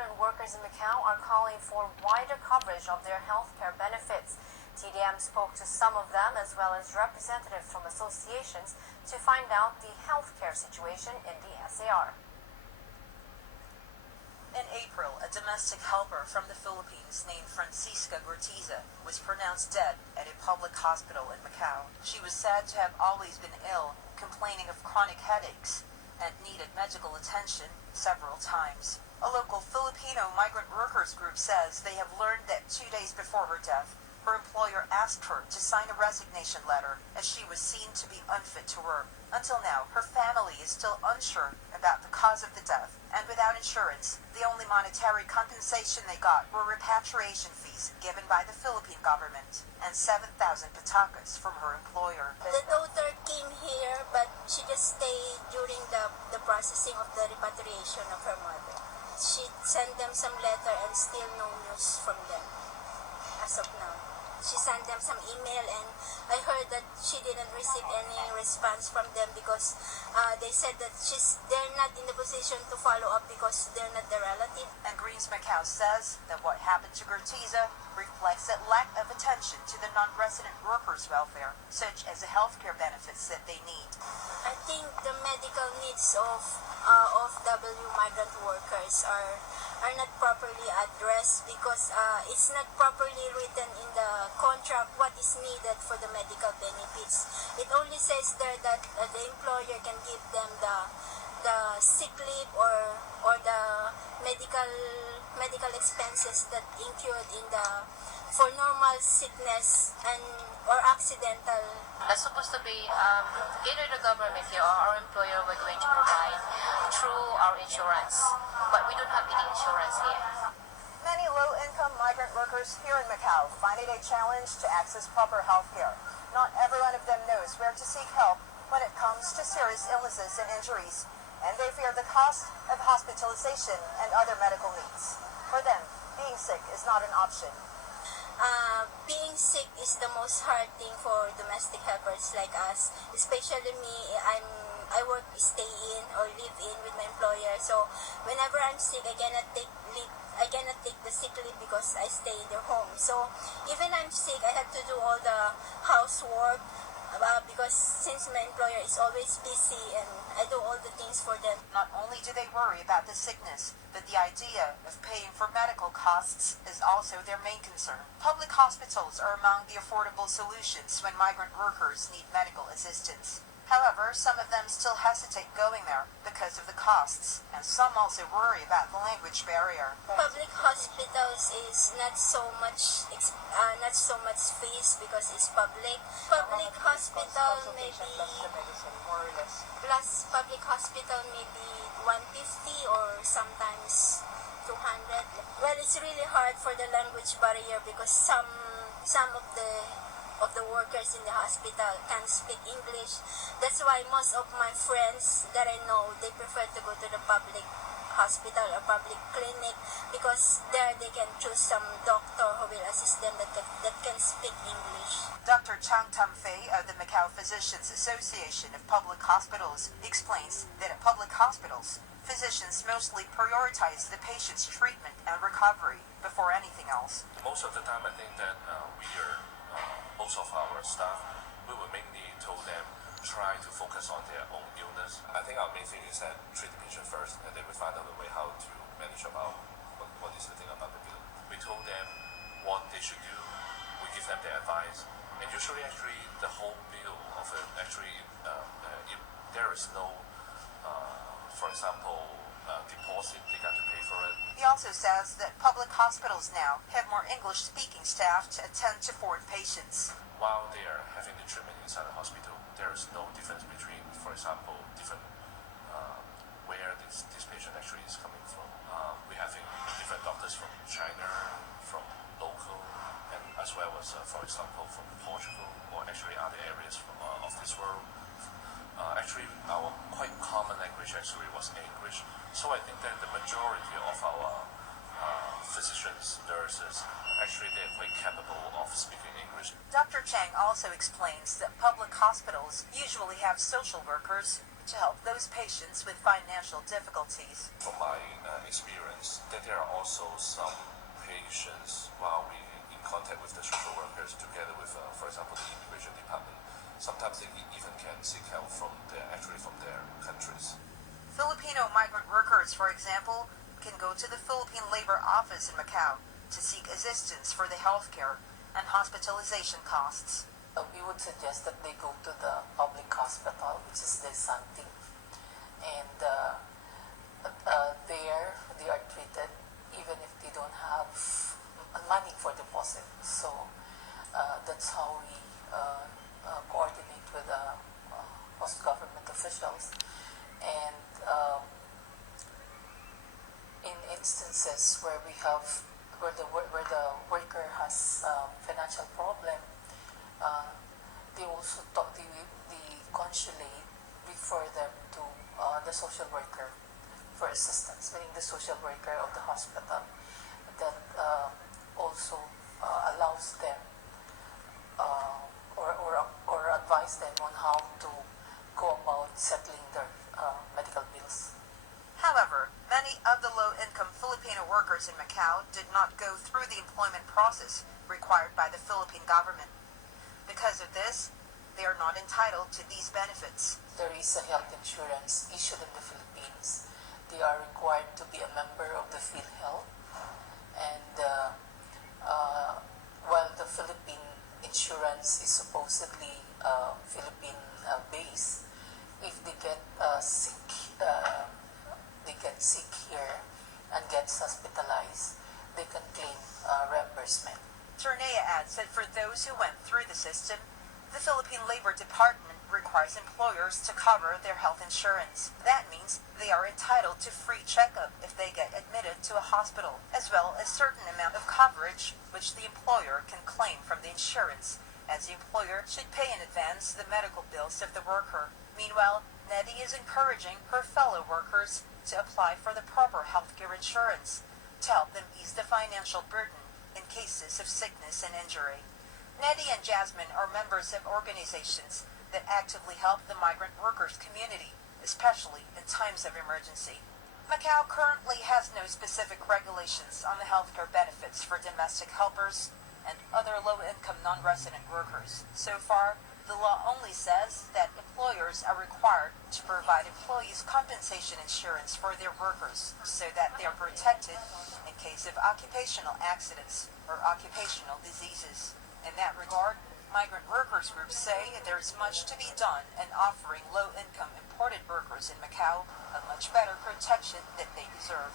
migrant workers in Macau are calling for wider coverage of their healthcare benefits. TDM spoke to some of them as well as representatives from associations to find out the healthcare situation in the SAR. In April, a domestic helper from the Philippines named Rossel Gurtiza was pronounced dead at a public hospital in Macau. She was said to have always been ill, complaining of chronic headaches, and needed medical attention several times. A local Filipino migrant workers group says they have learned that 2 days before her death, her employer asked her to sign a resignation letter as she was seen to be unfit to work. Until now, her family is still unsure about the cause of the death, and without insurance, the only monetary compensation they got were repatriation fees given by the Philippine government and 7,000 patakas from her employer. The daughter came here, but she just stayed during the processing of the repatriation of her mother. She sent them some letter and still no news from them as of now. She sent them some email, and I heard that she didn't receive any response from them because they said that they're not in the position to follow up because they're not the relative. And Greens Macau says that what happened to Gurtiza reflects a lack of attention to the non-resident workers' welfare, such as the healthcare benefits that they need. I think the medical needs of migrant workers are not properly addressed because it's not properly written in the contract what is needed for the medical benefits. It only says there that the employer can give them the sick leave or the medical expenses that incurred for normal sickness and or accidental. That's supposed to be either the government here or our employer we're going to provide through our insurance, but we don't have any insurance here. Many low-income migrant workers here in Macau find it a challenge to access proper health care. Not every one of them knows where to seek help when it comes to serious illnesses and injuries, and they fear the cost of hospitalization and other medical needs. For them, being sick is not an option. Being sick is the most hard thing for domestic helpers like us, especially me. I work stay in or live in with my employer, so whenever I'm sick, I cannot take the sick leave because I stay in their home. So even I'm sick, I have to do all the housework because since my employer is always busy and I do all the things for them. Not only do they worry about the sickness, but the idea of paying for medical costs is also their main concern. Public hospitals are among the affordable solutions when migrant workers need medical assistance. However, some of them still hesitate going there because of the costs, and some also worry about the language barrier. Public hospitals is not so much fees because it's public. Public hospital maybe plus public hospital maybe 150 or sometimes 200. Well, it's really hard for the language barrier because some of the workers in the hospital can speak English. That's why most of my friends that I know, they prefer to go to the public hospital or public clinic because there they can choose some doctor who will assist them that can speak English. Dr. Chang Tam-Fei of the Macau Physicians Association of Public Hospitals explains that at public hospitals, physicians mostly prioritize the patient's treatment and recovery before anything else. Most of the time, I think that most of our staff, we will mainly told them try to focus on their own illness. I think our main thing is that treat the patient first, and then we find out a way how to manage about what is the thing about the bill. We told them what they should do. We give them the advice, and usually actually the whole bill of it actually if there is no, for example, deposit, they got to pay for it. He also says that public hospitals now have more English-speaking staff to attend to foreign patients. While they are having the treatment inside the hospital, there is no difference between, for example, different where this patient actually is coming from. We're having different doctors from China, from local, and as well as, for example, from Portugal, or actually other areas of this world. Actually, our quite common language actually was English. So I think that the majority of our physicians, nurses, actually they're quite capable of speaking English. Dr. Chang also explains that public hospitals usually have social workers to help those patients with financial difficulties. From my experience, that there are also some patients, while we in contact with the social workers together with, for example, the Immigration Department, sometimes they even can seek help from their countries. Filipino migrant workers, for example, can go to the Philippine Labor Office in Macau to seek assistance for the healthcare and hospitalization costs. We would suggest that they go to the public hospital, which is the Santi, and there they are treated even if they don't have money for deposit. So that's how we coordinate with the host government officials, and in instances where the worker has financial problem, they also the consulate refer them to the social worker for assistance, meaning the social worker of the hospital that also allows them or advise them on how to go about settling their medical bills. However, many of the low-income Filipino workers in Macau did not go through the employment process required by the Philippine government. Because of this, they are not entitled to these benefits. There is a health insurance issued in the Philippines. They are required to be a member of the PhilHealth, and while the Philippine insurance is supposedly Philippine-based, if they get sick here and gets hospitalized, they can claim reimbursement. Ternea adds that for those who went through the system, the Philippine Labor Department requires employers to cover their health insurance. That means they are entitled to free checkup if they get admitted to a hospital, as well as certain amount of coverage which the employer can claim from the insurance, as the employer should pay in advance the medical bills of the worker. Meanwhile, Nettie is encouraging her fellow workers to apply for the proper healthcare insurance to help them ease the financial burden in cases of sickness and injury. Nettie and Jasmine are members of organizations that actively help the migrant workers community, especially in times of emergency. Macau currently has no specific regulations on the healthcare benefits for domestic helpers and other low-income non-resident workers. So far, the law only says that employers are required to provide employees compensation insurance for their workers so that they are protected in case of occupational accidents or occupational diseases. In that regard, migrant workers groups say there is much to be done in offering low-income imported workers in Macau a much better protection that they deserve.